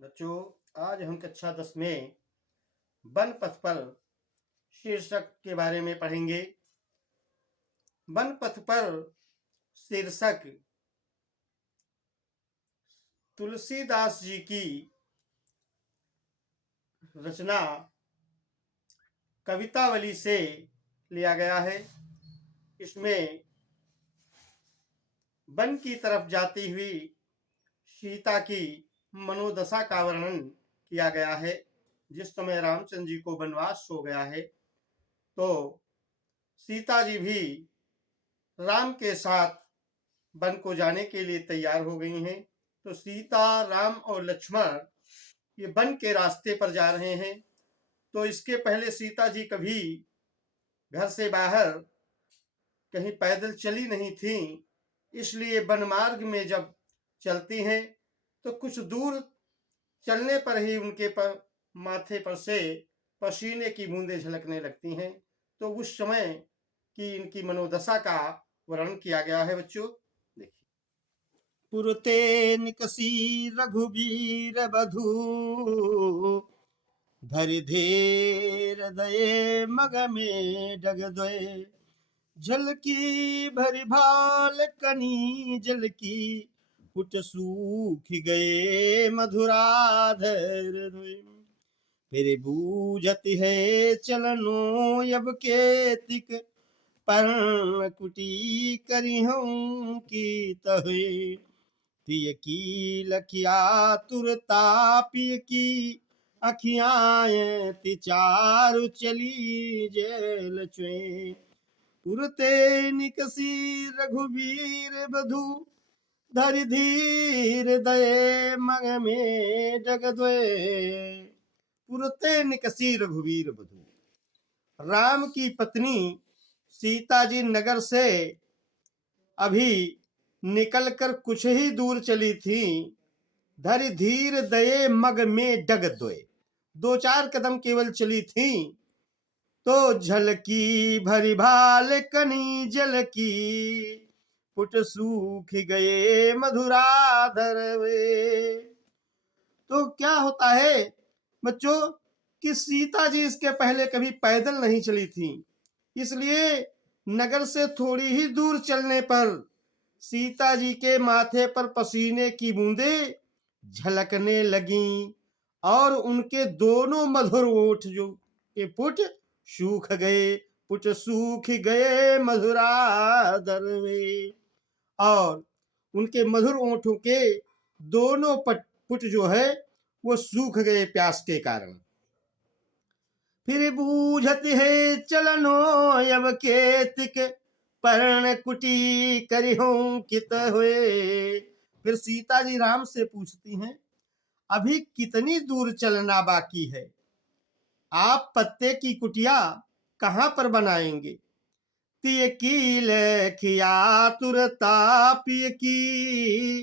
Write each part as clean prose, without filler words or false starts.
बच्चों, आज हम कक्षा 10 में वन पथ पर शीर्षक के बारे में पढ़ेंगे। वन पथ पर शीर्षक तुलसीदास जी की रचना कवितावली से लिया गया है। इसमें वन की तरफ जाती हुई सीता की मनोदशा का वर्णन किया गया है। जिस समय रामचंद्र जी को वनवास हो गया है तो सीता जी भी राम के साथ वन को जाने के लिए तैयार हो गई हैं। तो सीता, राम और लक्ष्मण ये वन के रास्ते पर जा रहे हैं। तो इसके पहले सीता जी कभी घर से बाहर कहीं पैदल चली नहीं थी, इसलिए वन मार्ग में जब चलती हैं तो कुछ दूर चलने पर ही उनके पर माथे पर से पसीने की बूंदें झलकने लगती हैं। तो उस समय की इनकी मनोदशा का वर्णन किया गया है। बच्चों देखिए, पुरते निकसी रघुबीर बधू, धरि धीर दये मग में डग दोय, झलकी भरि भाल कनी जल की, पुट सूख गए मधुराधर धोय, फिर बूझत है चलनो अब के तिक, पर्ण कुटी करी हूँ की तहे, पिय की लखिया तुरता पिय की, अखियाँ तिचारु चली जेल चुए, पुरते निकसी रघुबीर बधू, धरि धीर दये मग में जग दोय। पुरते निकसी रघुबीर बधू, राम की पत्नी सीता जी नगर से अभी निकलकर कुछ ही दूर चली थी। धरि धीर दये मग में डग दोय, 2-4 कदम केवल चली थी तो झलकी भरी भाल कनी जल की, पुट सूख गए मधुराधर वे। तो क्या होता है बच्चों कि सीता जी इसके पहले कभी पैदल नहीं चली थी, इसलिए नगर से थोड़ी ही दूर चलने पर सीता जी के माथे पर पसीने की बूंदें झलकने लगीं और उनके दोनों मधुर ओठ जो के पुट सूख गए, पुट सूख गए मधुराधर वे, और उनके मधुर ओठों के दोनों पुट जो है वो सूख गए प्यास के कारण। फिर बूझत है चलनो अब के तिक, पर्ण कुटी करिहूं कित हुए। फिर सीता जी राम से पूछती हैं, अभी कितनी दूर चलना बाकी है, आप पत्ते की कुटिया कहाँ पर बनाएंगे। तिय की लखिया तुरता पिय की,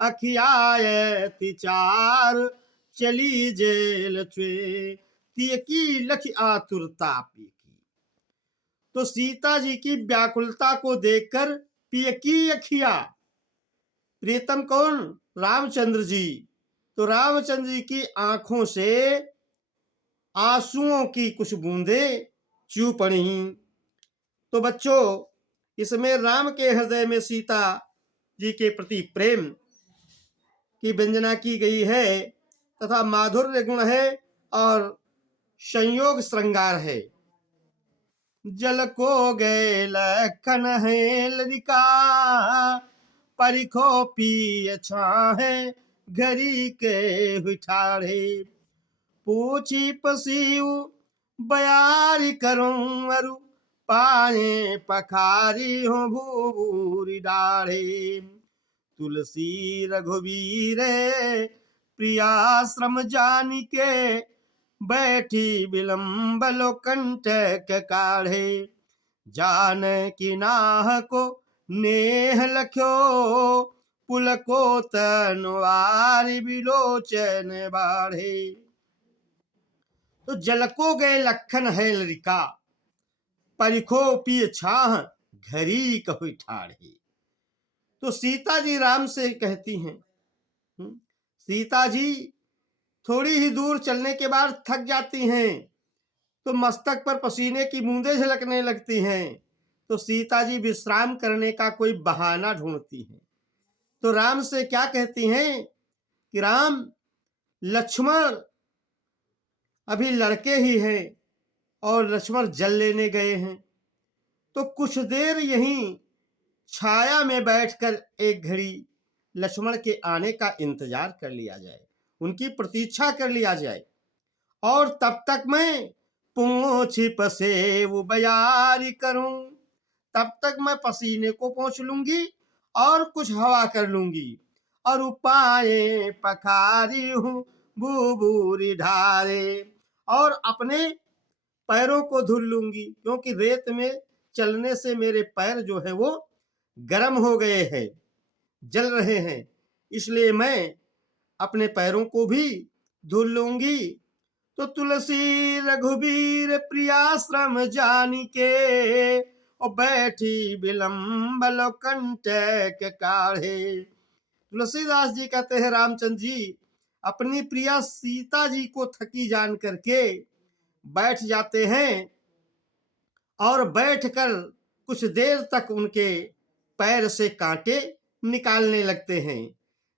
अखियाए तिचार चली जेल चुए, तिय की लखि आतुरता पिय की। तो सीता जी की व्याकुलता को देखकर पिय की अखिया, प्रीतम कौन, रामचंद्र जी, तो रामचंद्र जी की आंखों से आंसुओं की कुछ बूंदें चू पड़ी। तो बच्चों, इसमें राम के हृदय में सीता जी के प्रति प्रेम की व्यंजना की गई है तथा माधुर्य गुण है और संयोग श्रृंगार है। जल को गए लखन है लरिका, परिखो पिय छाहे घरी के हुठाड़े, पूछी पसीउ बयारी करूं अरु, पाए पखारी हो भूरी डाढ़े, तुलसी रघुवीर प्रियाश्रम जानी के, बैठी विलंब लो कंटक काढ़े, जान की नाह को नेह लख्यो, पुल को तनवारी बिलोचन बाढ़े। तो जलको गए लखन है लरिका, परिखो पिय छाह घरी कहुई ठाढ़े। तो सीता जी राम से कहती हैं, सीता जी थोड़ी ही दूर चलने के बाद थक जाती हैं तो मस्तक पर पसीने की बूंदें झलकने लगती हैं। तो सीता जी विश्राम करने का कोई बहाना ढूंढती हैं। तो राम से क्या कहती हैं कि राम, लक्ष्मण अभी लड़के ही हैं और लक्ष्मण जल लेने गए हैं, तो कुछ देर यहीं छाया में बैठकर एक घड़ी लक्ष्मण के आने का इंतजार कर लिया जाए, उनकी प्रतीक्षा कर लिया जाए। और तब तक मैं पूंछ पसेव बयारी करूं, तब तक मैं पसीने को पोंछ लूंगी और कुछ हवा कर लूंगी। और उपाय पखारी हूं बूबूरी ढारे, और अपने पैरों को धुल लूंगी, क्योंकि रेत में चलने से मेरे पैर जो है वो गर्म हो गए हैं, जल रहे हैं, इसलिए मैं अपने पैरों को भी धुल लूंगी। तो तुलसी रघुबीर प्रियाश्रम जानी के, और बैठी विलंब कंटक काढ़े। तुलसीदास जी कहते हैं रामचंद्र जी अपनी प्रिया सीता जी को थकी जान करके बैठ जाते हैं और बैठकर कुछ देर तक उनके पैर से कांटे निकालने लगते हैं।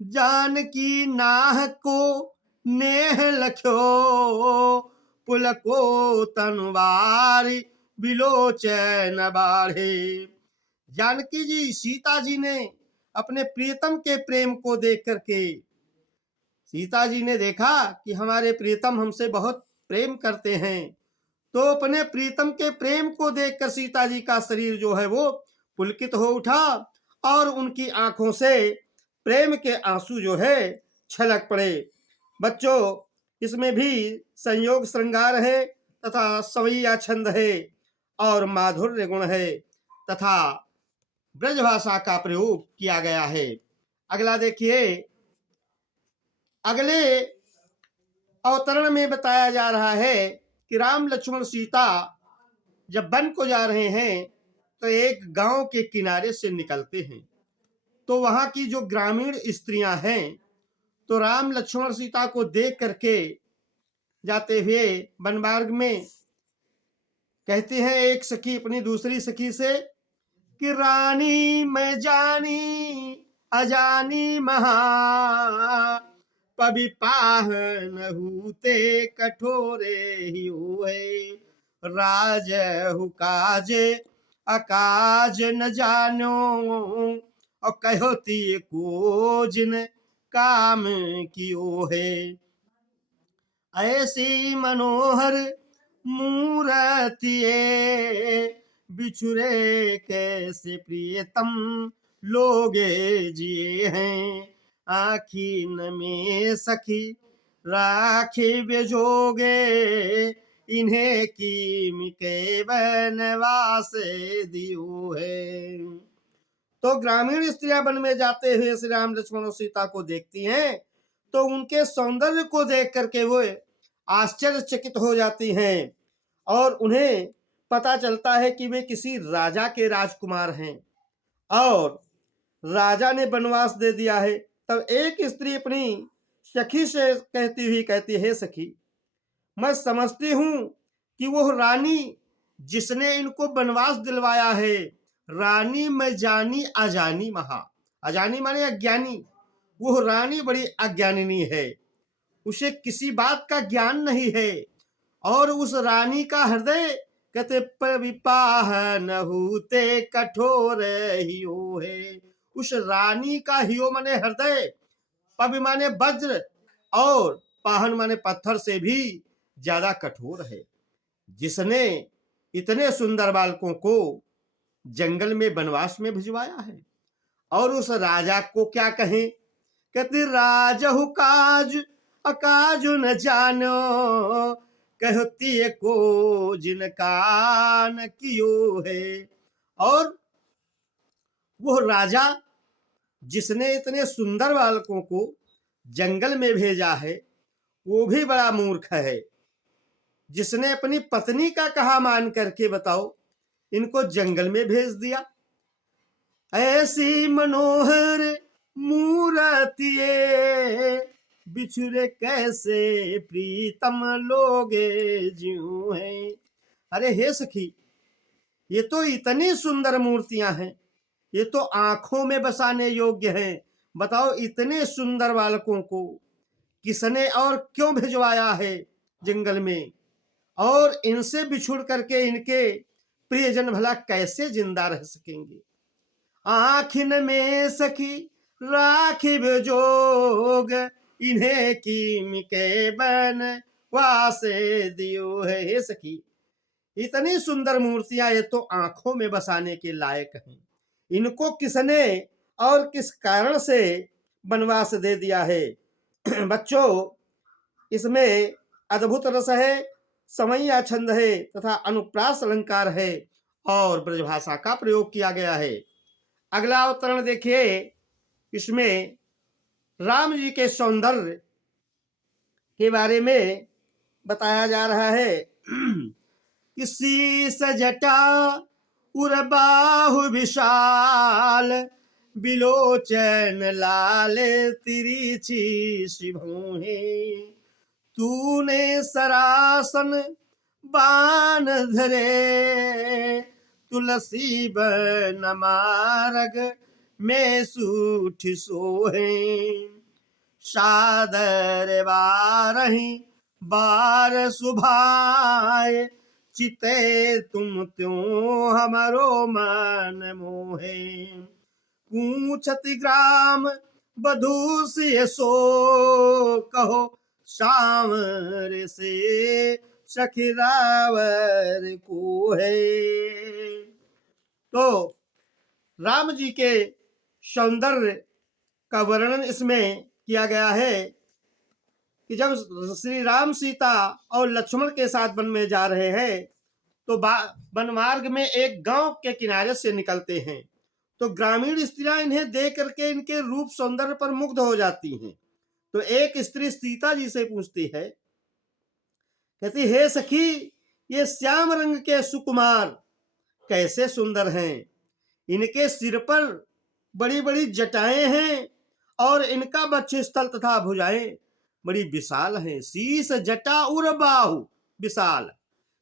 जानकी नाह को नेह लख्यो, पुलको तनवारी बिलोचन बाढ़े। जानकी जी, सीता जी ने अपने प्रियतम के प्रेम को देख करके, सीता जी ने देखा कि हमारे प्रियतम हमसे बहुत प्रेम करते हैं, तो अपने प्रीतम के प्रेम को देखकर सीता जी का शरीर जो है वो पुलकित हो उठा और उनकी आंखों से प्रेम के आंसू जो है छलक पड़े। बच्चों, इसमें भी संयोग श्रृंगार है तथा सवैया छंद है और माधुर्य गुण है तथा ब्रजभाषा का प्रयोग किया गया है। अगला देखिए, अगले अवतरण में बताया जा रहा है कि राम लक्ष्मण सीता जब वन को जा रहे हैं तो एक गांव के किनारे से निकलते हैं। तो वहां की जो ग्रामीण स्त्रियां हैं तो राम लक्ष्मण सीता को देख करके जाते हुए वन मार्ग में कहती हैं एक सखी अपनी दूसरी सखी से कि रानी मैं जानी अजानी महा, पबि पाहन हूते कठोरे ही हुए। राज हुकाज अकाज न जानो, और कहोती को जिन काम कियो है। ऐसी मनोहर मूर्तिए, बिछुरे कैसे प्रियतम लोगे जिए हैं। आखिन में सखी राखे बेजोगे, इन्हें की के बनवास दियो है। तो ग्रामीण स्त्रियां वन में जाते हुए श्री राम लक्ष्मण और सीता को देखती हैं तो उनके सौंदर्य को देख करके वो आश्चर्यचकित हो जाती हैं और उन्हें पता चलता है कि वे किसी राजा के राजकुमार हैं और राजा ने वनवास दे दिया है। तब एक स्त्री अपनी सखी से कहती है सखी, मैं समझती हूं कि वो रानी जिसने इनको वनवास दिलवाया है, रानी मैं जानी अजानी महा, अजानी माने अज्ञानी, वो रानी बड़ी अज्ञानिनी है, उसे किसी बात का ज्ञान नहीं है। और उस रानी का हृदय कहते विपाहन होते कठोर हियो है। उस रानी का हियो माने हृदय, पवि माने वज्र और पाहन माने पत्थर से भी ज्यादा कठोर है। जिसने इतने सुंदर बालकों को जंगल में वनवास में भिजवाया है और उस राजा को क्या कहें, कहते राजहु काज अकाज न जानो, कहती को जिनका न कियो है। और वो राजा जिसने इतने सुंदर बालकों को जंगल में भेजा है वो भी बड़ा मूर्ख है, जिसने अपनी पत्नी का कहा मान करके बताओ इनको जंगल में भेज दिया। ऐसी मनोहर मूर्तिए, बिछुरे कैसे प्रीतम लोगे ज्यों है। अरे हे सखी, ये तो इतनी सुंदर मूर्तियां हैं, ये तो आंखों में बसाने योग्य हैं। बताओ इतने सुंदर बालकों को किसने और क्यों भिजवाया है जंगल में, और इनसे बिछुड़ करके इनके प्रियजन भला कैसे जिंदा रह सकेंगे। आखिन में सखी राखिब जोग, इन्हें कीम के बन वासे दियो है। हे सखी, इतनी सुंदर मूर्तियां ये तो आंखों में बसाने के लायक हैं, इनको किसने और किस कारण से वनवास दे दिया है। बच्चों, इसमें अद्भुत रस है, समैया छंद है तथा अनुप्रास अलंकार है और ब्रजभाषा का प्रयोग किया गया है। अगला अवतरण देखिए, इसमें राम जी के सौंदर्य के बारे में बताया जा रहा है। किसी सजटा उर बाहु विशाल, बिलोचन लाल तिरछी शिभोहे। तूने सरासन बाण धरे, तुलसी बन मार्ग में सूठ सोहे। सादर बारही बार सुभाए, चिते तुम त्यों हमरो मन मोहे। पूछत ग्राम बधू से सो, कहो सावर से सखिरावर को है। तो राम जी के सौंदर्य का वर्णन इसमें किया गया है कि जब श्री राम सीता और लक्ष्मण के साथ वन में जा रहे हैं तो वन मार्ग में एक गांव के किनारे से निकलते हैं, तो ग्रामीण स्त्रियां इन्हें देख करके इनके रूप सौंदर्य पर मुग्ध हो जाती हैं। तो एक स्त्री सीता जी से पूछती है, कहती, हे सखी, ये श्याम रंग के सुकुमार कैसे सुंदर हैं। इनके सिर पर बड़ी बड़ी जटाएं हैं और इनका वक्षस्थल तथा भुजाएं बड़ी विशाल हैं। शीश जटा उर बाहु विशाल,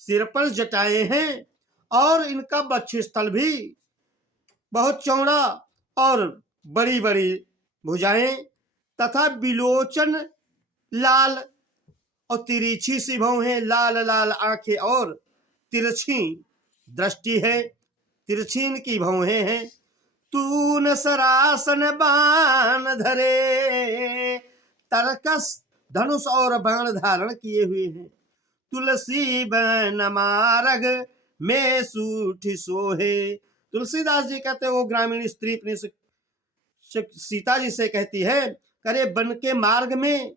सिर पर जटाएं हैं और इनका वक्षस्थल भी बहुत चौड़ा और बड़ी बड़ी भुजाएं तथा बिलोचन लाल और तिरछी सी भौं है, लाल लाल आंखें और तिरछी दृष्टि है, तिरछी इनकी भौहें हैं। तून सरासन बाण धरे, तरकस धनुष और बाण धारण किए हुए हैं। तुलसी बन मार्ग में सूठ सोहे। तुलसीदास जी कहते वो ग्रामीण स्त्री अपनी सीता जी से कहती है, करे वन के मार्ग में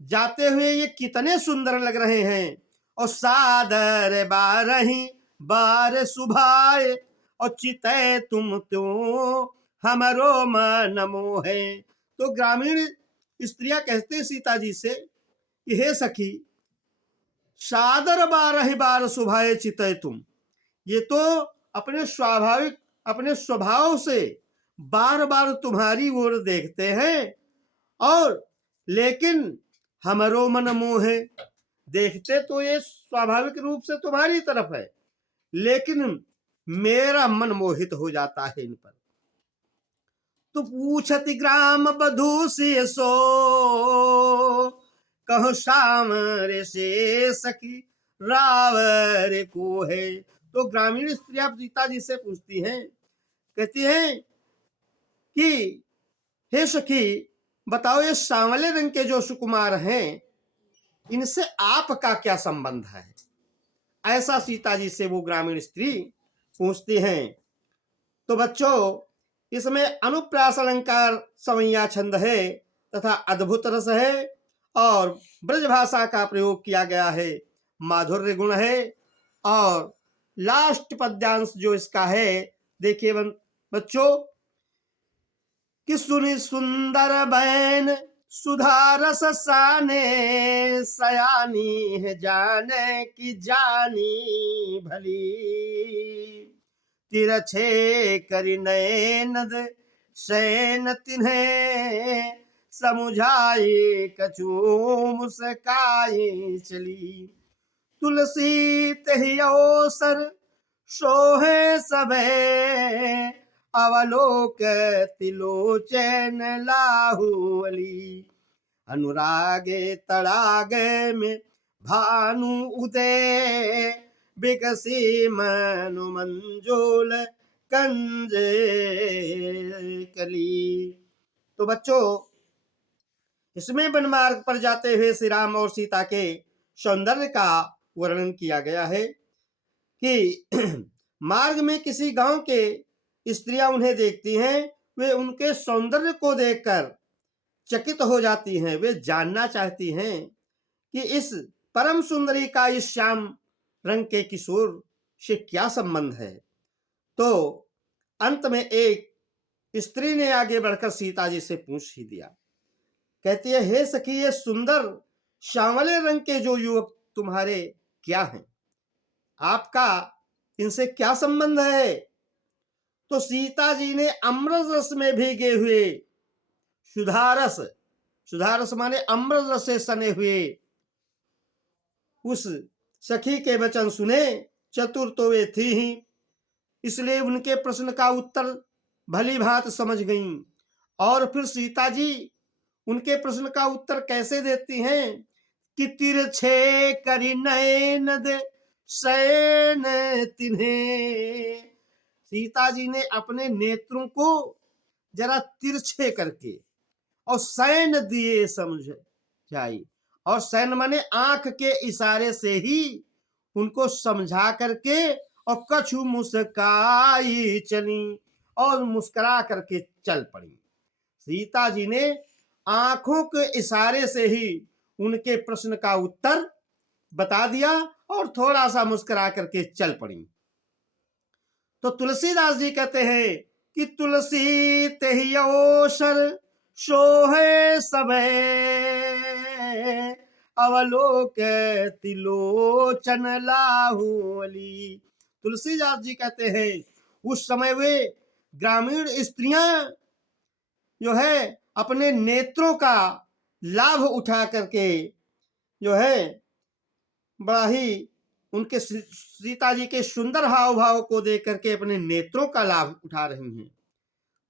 जाते हुए ये कितने सुंदर लग रहे हैं। और सादर बारही बार सुभाए, और चितै तुम त्यों हमरो मन मोहे। तो ग्रामीण स्त्रियां कहते सीता जी से कि हे सखी, सादर बारही बार सुभाए चितै तुम, ये तो अपने स्वाभाविक अपने स्वभाव से बार बार तुम्हारी ओर देखते हैं, और लेकिन हमरो मन मोहे, देखते तो ये स्वाभाविक रूप से तुम्हारी तरफ है, लेकिन मेरा मन मोहित हो जाता है इन पर। तो पूछति ग्राम बधू से सो, कहो सामर से सखी रावर को है। तो ग्रामीण स्त्रियां सीता जी से पूछती हैं, कहती हैं कि हे सखी, बताओ ये सांवले रंग के जो सुकुमार हैं, इनसे आपका क्या संबंध है। ऐसा सीता जी से वो ग्रामीण स्त्री पूछती हैं। तो बच्चों, इसमें अनुप्रास अलंकार समैया छंद है तथा अद्भुत रस है और ब्रजभाषा का प्रयोग किया गया है, माधुर्य गुण है। और लास्ट पद्यांश जो इसका है, देखिए बच्चों, कि सुनि सुंदर बैन सुधा रस साने, सयानी है जाने की जानी भली। तिरछे करि नयन सैन तिन्हें, समुझाए कछु मुस्काए चली। तुलसी तहि अवसर सोहे सबे, अवलोक तिलोचन लाहुअली। अनुरागे तड़ागे में भानु उदय, बिकसी मनु मंजोल कंजे कली। तो बच्चों, इसमें वन मार्ग पर जाते हुए श्री राम और सीता के सौंदर्य का वर्णन किया गया है कि मार्ग में किसी गांव के स्त्रियां उन्हें देखती हैं, वे उनके सौंदर्य को देखकर चकित हो जाती हैं। वे जानना चाहती हैं कि इस परम सुंदरी का इस श्याम रंग के किशोर से क्या संबंध है। तो अंत में एक स्त्री ने आगे बढ़कर सीता जी से पूछ ही दिया। कहती है, हे सखी, ये सुंदर श्यामले रंग के जो युवक तुम्हारे क्या हैं, आपका इनसे क्या संबंध है। तो सीता जी ने अमृत रस में भीगे हुए सुधारस, सुधारस माने अमृत रस से सने हुए उस सखी के वचन सुने। चतुर तो वे थी ही, इसलिए उनके प्रश्न का उत्तर भली भांति समझ गईं। और फिर सीता जी उनके प्रश्न का उत्तर कैसे देती हैं कि तिरछे करी नयन दे शयन तिन्हें। सीता जी ने अपने नेत्रों को जरा तिरछे करके और शयन दिए समझाई। और शयन माने आंख के इशारे से ही उनको समझा करके और कछु मुस्काई चली, और मुस्कुरा करके चल पड़ी। सीता जी ने आंखों के इशारे से ही उनके प्रश्न का उत्तर बता दिया और थोड़ा सा मुस्कुरा करके चल पड़ी। तो तुलसीदास जी कहते हैं कि तुलसी तेहि अवसर सोहे सबे, अवलोक तिलोचन लाहुअली। तुलसीदास जी कहते हैं उस समय वे ग्रामीण स्त्रियां जो है अपने नेत्रों का लाभ उठा करके जो है बड़ा ही उनके सीता जी के सुंदर हाव भाव को देख करके अपने नेत्रों का लाभ उठा रही हैं।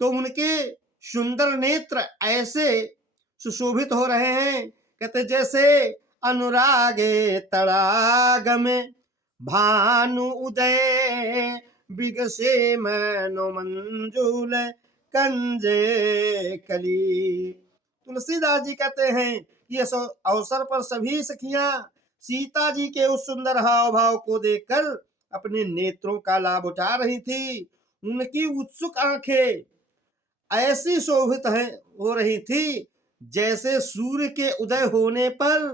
तो उनके सुंदर नेत्र ऐसे सुशोभित हो रहे हैं, कहते जैसे अनुरागे तड़ाग में भानु उदय, बिगसे मनो मंजूल कंजे कली। तुलसीदास जी कहते हैं कि इस अवसर पर सभी सखियां सीता जी के उस सुंदर हाव भाव को देखकर अपने नेत्रों का लाभ उठा रही थी। उनकी उत्सुक आंखें ऐसी शोभित हो रही थी जैसे सूर्य के उदय होने पर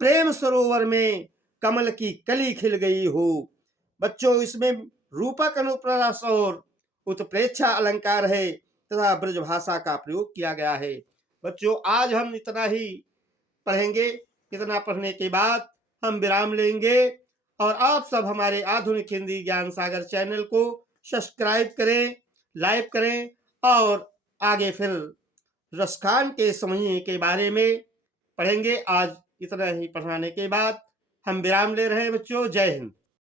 प्रेम सरोवर में कमल की कली खिल गई हो। बच्चों, इसमें रूपक अनुप्रास और उत्प्रेक्षा अलंकार है तथा ब्रज भाषा का प्रयोग किया गया है। बच्चों, आज हम इतना ही पढ़ेंगे। इतना पढ़ने के बाद हम विराम लेंगे और आप सब हमारे आधुनिक हिंदी ज्ञान सागर चैनल को सब्सक्राइब करें, लाइक करें और आगे फिर रसखान के समझने के बारे में पढ़ेंगे। आज इतना ही पढ़ाने के बाद हम विराम ले रहे हैं बच्चों। जय हिंद।